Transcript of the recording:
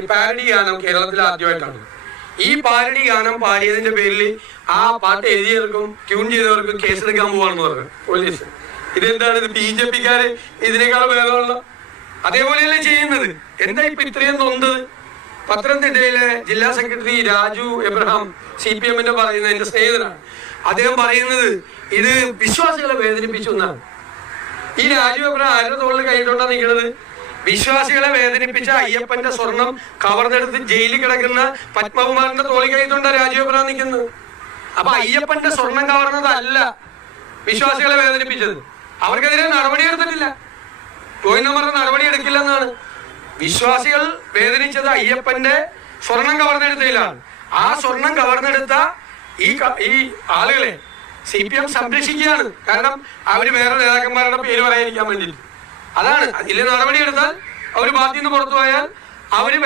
Parody ഗാനം കേരളത്തിൽ ആദ്യമായിട്ടാണ്. ഈ പാരഡി ഗാനം പാടിയതിന്റെ പേരിൽ ആ പാട്ട് എഴുതിയവർക്കും ട്യൂൺ ചെയ്തവർക്കും കേസെടുക്കാൻ പോവാണെന്ന് പറഞ്ഞു പോലീസ്. ഇതെന്താണ് ഇത്? BJP-ക്കാര് ഇതിനേക്കാൾ വേഗമുള്ള അതേപോലെയല്ലേ ചെയ്യുന്നത്? എന്താ ഇപ്പൊ ഇത്രയും നൊന്തത്? പത്തനംതിട്ടയിലെ ജില്ലാ സെക്രട്ടറി രാജു എബ്രഹാം CPM-ന്റെ പറയുന്നത്, എന്റെ സ്നേഹിതനാണ്, അദ്ദേഹം പറയുന്നത് ഇത് വിശ്വാസികളെ വേദനിപ്പിച്ചു എന്നാണ്. ഈ രാജു എബ്രഹാം ആരുടെ തോളിൽ കൈകൊണ്ടാണ് നിൽക്കുന്നത്? വിശ്വാസികളെ വേദനിപ്പിച്ച അയ്യപ്പന്റെ സ്വർണം കവർന്നെടുത്ത് ജയിലിൽ കിടക്കുന്ന പത്മകുമാറിന്റെ തോളിൽ കൈകൊണ്ടാണ് രാജു എബ്രഹാം നിൽക്കുന്നത്. അപ്പൊ അയ്യപ്പന്റെ സ്വർണം കവർന്നതല്ല വിശ്വാസികളെ വേദനിപ്പിച്ചത്. അവർക്കെതിരെ നടപടിയെടുത്തിട്ടില്ല. ഗോവിന്ദന്മാരുടെ നടപടി എടുക്കില്ലെന്നാണ്. വിശ്വാസികൾ വേദനിച്ചത് അയ്യപ്പന്റെ സ്വർണം കവർന്നെടുത്തതിലാണ്. ആ സ്വർണം കവർന്നെടുത്ത ഈ ആളുകളെ CPM സംരക്ഷിക്കുകയാണ്. കാരണം അവര് വേറെ നേതാക്കന്മാരുടെ പേര് പറയാതിരിക്കാൻ വേണ്ടിയിട്ട്. അതാണ്. അതിലെ നടപടി എടുത്താൽ അവർ പാർട്ടിയിൽ നിന്ന് പുറത്തു പോയാൽ അവര്